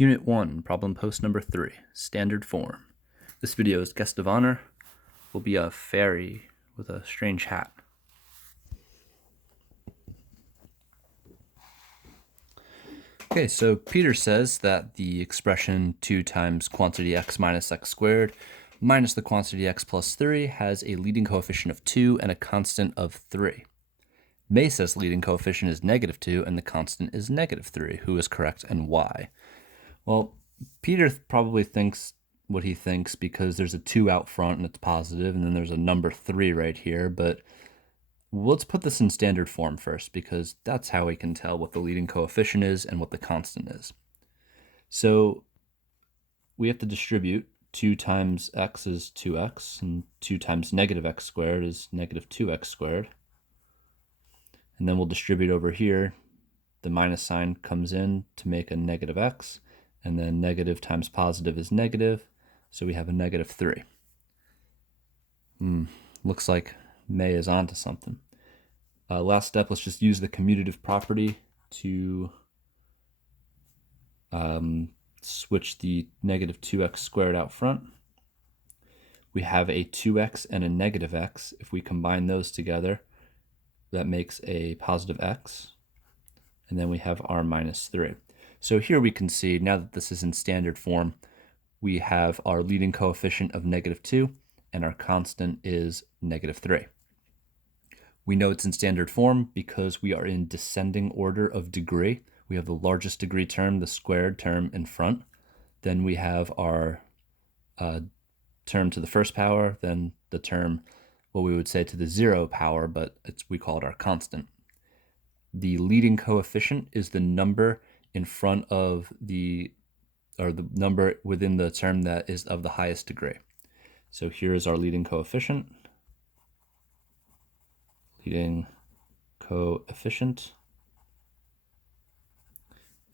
Unit 1, problem post number 3, standard form. This video's guest of honor will be a fairy with a strange hat. Okay, so Peter says that the expression 2 times quantity x minus x squared minus the quantity x plus 3 has a leading coefficient of 2 and a constant of 3. May says the leading coefficient is negative 2 and the constant is negative 3. Who is correct and why? Well, Peter probably thinks what he thinks because there's a 2 out front and it's positive, and then there's a number 3 right here, but let's put this in standard form first because that's how we can tell what the leading coefficient is and what the constant is. So we have to distribute 2 times x is 2x, and 2 times negative x squared is negative 2x squared. And then we'll distribute over here. The minus sign comes in to make a negative x, and then negative times positive is negative, so we have a negative 3. Looks like May is onto something. Last step, let's just use the commutative property to switch the negative 2x squared out front. We have a 2x and a negative x. If we combine those together, that makes a positive x. And then we have our minus 3. So here we can see, now that this is in standard form, we have our leading coefficient of negative 2, and our constant is negative 3. We know it's in standard form because we are in descending order of degree. We have the largest degree term, the squared term, in front. Then we have our term to the first power, then the term, what we would say to the 0 power, but we call it our constant. The leading coefficient is the number in front of the number within the term that is of the highest degree. So here is our leading coefficient. Leading coefficient.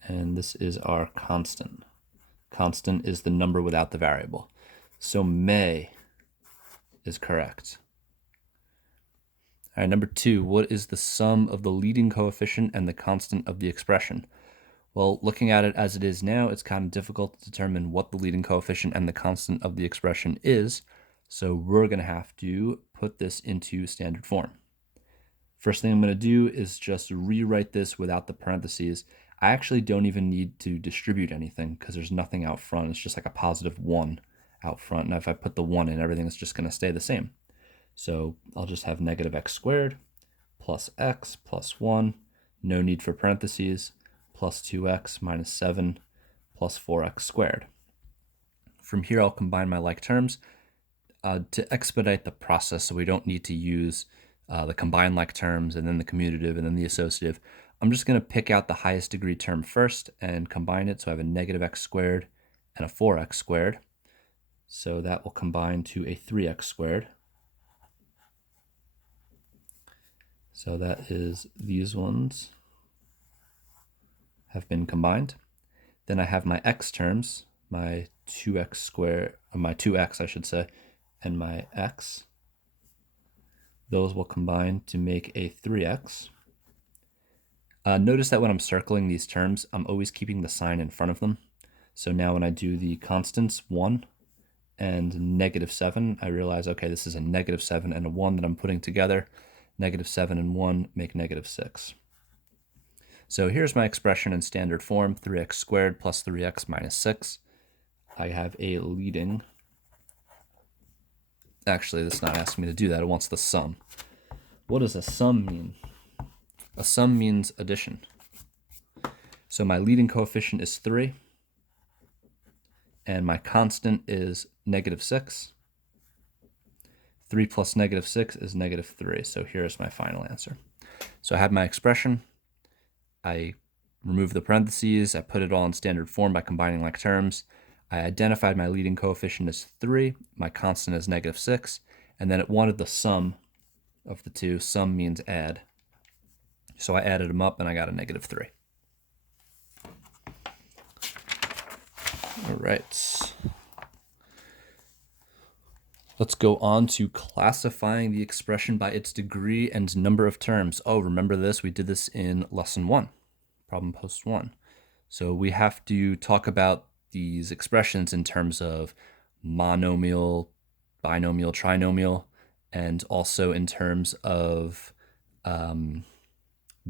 And this is our constant. Constant is the number without the variable. So May is correct. All right, number 2, what is the sum of the leading coefficient and the constant of the expression? Well, looking at it as it is now, it's kind of difficult to determine what the leading coefficient and the constant of the expression is. So we're going to have to put this into standard form. First thing I'm going to do is just rewrite this without the parentheses. I actually don't even need to distribute anything because there's nothing out front. It's just like a positive 1 out front. And if I put the 1 in, everything is just going to stay the same. So I'll just have negative x squared plus x plus 1, no need for parentheses, plus 2x minus 7 plus 4x squared. From here, I'll combine my like terms to expedite the process so we don't need to use the combined like terms and then the commutative and then the associative. I'm just going to pick out the highest degree term first and combine it. So I have a negative x squared and a 4x squared. So that will combine to a 3x squared. So that is, these ones have been combined. Then I have my x terms, my 2x squared, or my 2x I should say, and my x. Those will combine to make a 3x. Notice that when I'm circling these terms, I'm always keeping the sign in front of them. So now when I do the constants 1 and negative 7, I realize, okay, this is a negative 7 and a 1 that I'm putting together. Negative 7 and 1 make negative 6. So here's my expression in standard form, 3x squared plus 3x minus 6. I have a leading. Actually, it's not asking me to do that. It wants the sum. What does a sum mean? A sum means addition. So my leading coefficient is 3, and my constant is negative 6. 3 plus negative 6 is negative 3. So here's my final answer. So I have my expression. I remove the parentheses. I put it all in standard form by combining like terms. I identified my leading coefficient as 3. My constant is negative 6. And then it wanted the sum of the two. Sum means add. So I added them up and I got a negative 3. All right. Let's go on to classifying the expression by its degree and number of terms. Oh, remember this? We did this in lesson 1, problem post 1. So we have to talk about these expressions in terms of monomial, binomial, trinomial, and also in terms of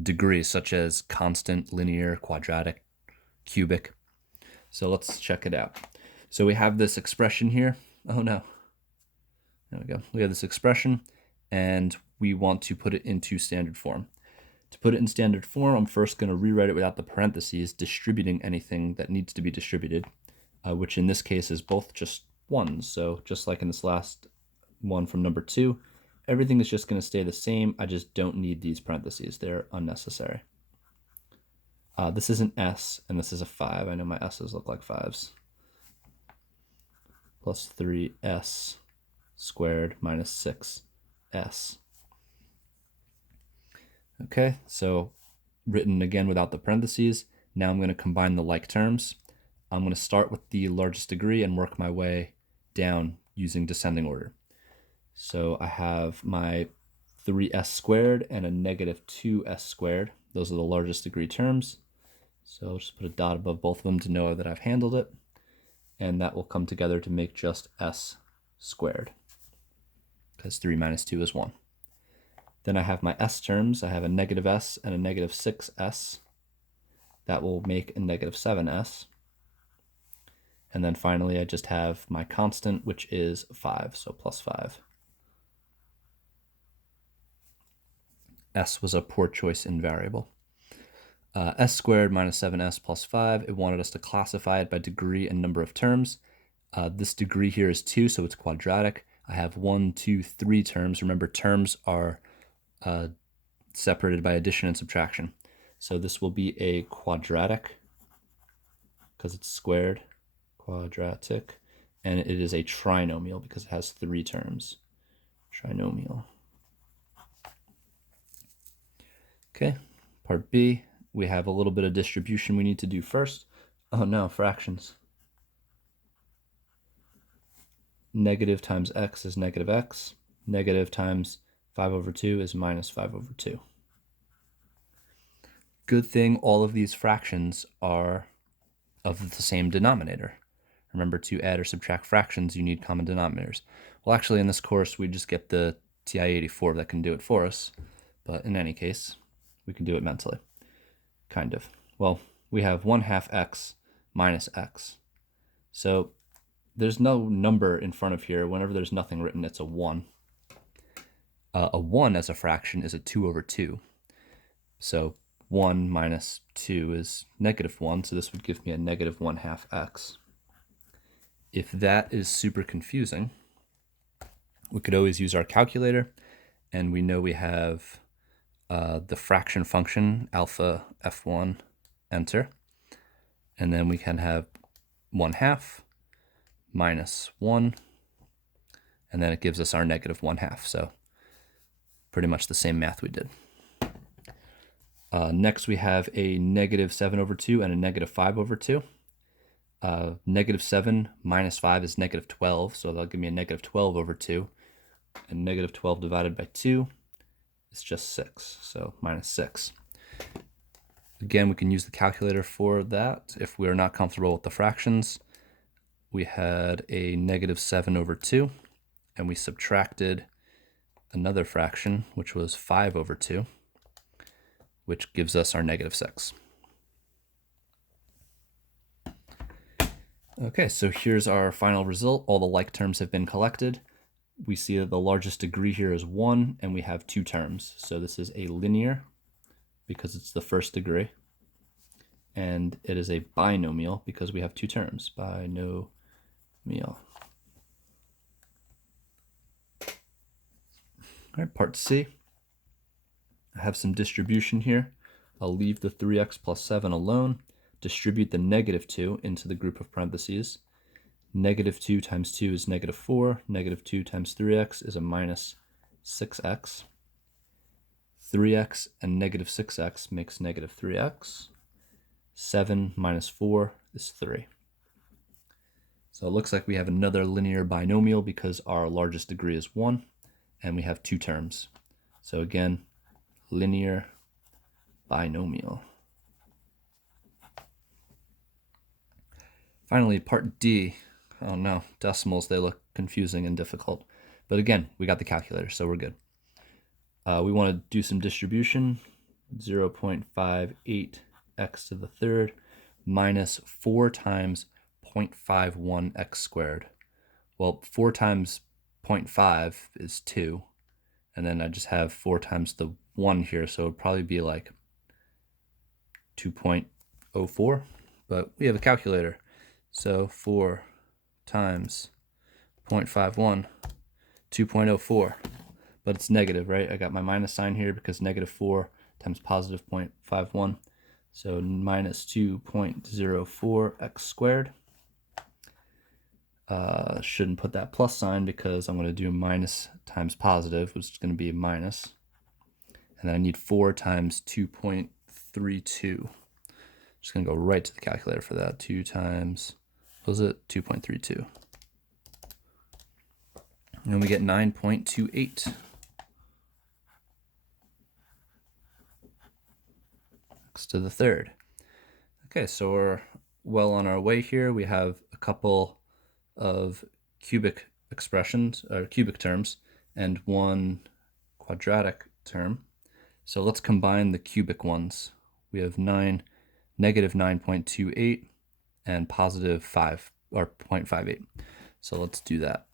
degrees such as constant, linear, quadratic, cubic. So let's check it out. So we have this expression here. Oh no. There we go. We have this expression and we want to put it into standard form. To put it in standard form, I'm first going to rewrite it without the parentheses, distributing anything that needs to be distributed, which in this case is both just ones. So just like in this last one from number 2, everything is just going to stay the same. I just don't need these parentheses. They're unnecessary. This is an S, and this is a 5. I know my S's look like 5s. Plus 3S squared minus 6S. Okay, so written again without the parentheses. Now I'm going to combine the like terms. I'm going to start with the largest degree and work my way down using descending order. So I have my 3s squared and a negative 2s squared. Those are the largest degree terms. So I'll just put a dot above both of them to know that I've handled it. And that will come together to make just s squared, because 3 minus 2 is 1. Then I have my s terms. I have a negative s and a negative 6s. That will make a negative 7s. And then finally, I just have my constant, which is 5, so plus 5. S was a poor choice in variable. S squared minus 7s plus 5, it wanted us to classify it by degree and number of terms. This degree here is 2, so it's quadratic. I have 1, 2, 3 terms. Remember, terms are separated by addition and subtraction. So this will be a quadratic, because it's squared, quadratic, and it is a trinomial because it has 3 terms. Trinomial. Okay, part B, we have a little bit of distribution we need to do first. Oh no, fractions. Negative times x is negative x. Negative times 5 over 2 is minus 5 over 2. Good thing all of these fractions are of the same denominator. Remember, to add or subtract fractions, you need common denominators. Well, actually, in this course, we just get the TI-84 that can do it for us. But in any case, we can do it mentally. Kind of. Well, we have 1/2 x minus x. So there's no number in front of here. Whenever there's nothing written, it's a 1. A 1 as a fraction is a 2 over 2. So 1 minus 2 is negative 1, so this would give me a negative 1/2 x. If that is super confusing, we could always use our calculator, and we know we have the fraction function, alpha f1, enter, and then we can have 1/2 minus 1, and then it gives us our negative 1/2, so pretty much the same math we did. Next, we have a negative 7 over 2 and a negative 5 over 2. Negative 7 minus 5 is negative 12, so that'll give me a negative 12 over 2. And negative 12 divided by 2 is just 6, so minus 6. Again, we can use the calculator for that if we're not comfortable with the fractions. We had a negative 7 over 2, and we subtracted another fraction, which was 5 over 2. Which gives us our negative 6. Okay, so here's our final result. All the like terms have been collected. We see that the largest degree here is 1, and we have 2 terms. So this is a linear, because it's the first degree. And it is a binomial, because we have 2 terms. Binomial. All right, part C. I have some distribution here. I'll leave the 3x plus 7 alone, distribute the negative 2 into the group of parentheses. Negative 2 times 2 is negative 4. Negative 2 times 3x is a minus 6x. 3x and negative 6x makes negative 3x. 7 minus 4 is 3. So it looks like we have another linear binomial because our largest degree is 1, and we have 2 terms. So again, linear binomial. Finally, part D. Oh no, decimals, they look confusing and difficult. But again, we got the calculator, so we're good. We want to do some distribution. 0.58 x to the third minus 4 times 0.51 x squared. Well, 4 times 0.5 is 2. And then I just have 4 times the 1 here, so it would probably be like 2.04. But we have a calculator. So 4 times 0.51, 2.04. But it's negative, right? I got my minus sign here because negative 4 times positive 0.51. So minus 2.04 x squared. Shouldn't put that plus sign because I'm going to do minus times positive, which is going to be a minus. And then I need 4 times 2.32. Just going to go right to the calculator for that. 2 times, what was it? 2.32. And we get 9.28. X to the third. Okay, so we're well on our way here. We have a couple of cubic expressions, or cubic terms, and one quadratic term. So let's combine the cubic ones. We have negative 9.28 and positive 5, or 0.58. So let's do that.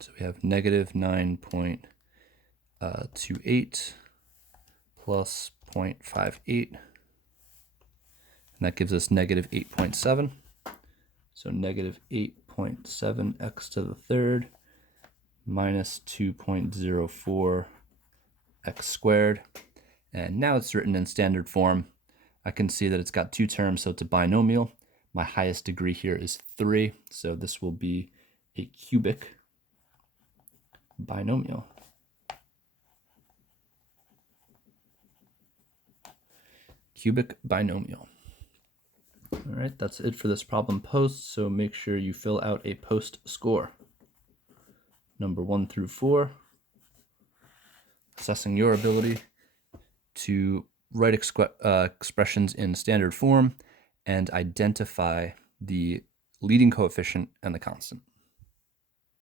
So we have negative 9.28 plus 0.58. And that gives us negative 8.7. So negative 8.7 x to the third minus 2.04 x squared. And now it's written in standard form. I can see that it's got 2 terms, so it's a binomial. My highest degree here is 3, so this will be a cubic binomial. Cubic binomial. All right, that's it for this problem post, so make sure you fill out a post score. Number 1 through 4, assessing your ability to write expressions in standard form and identify the leading coefficient and the constant.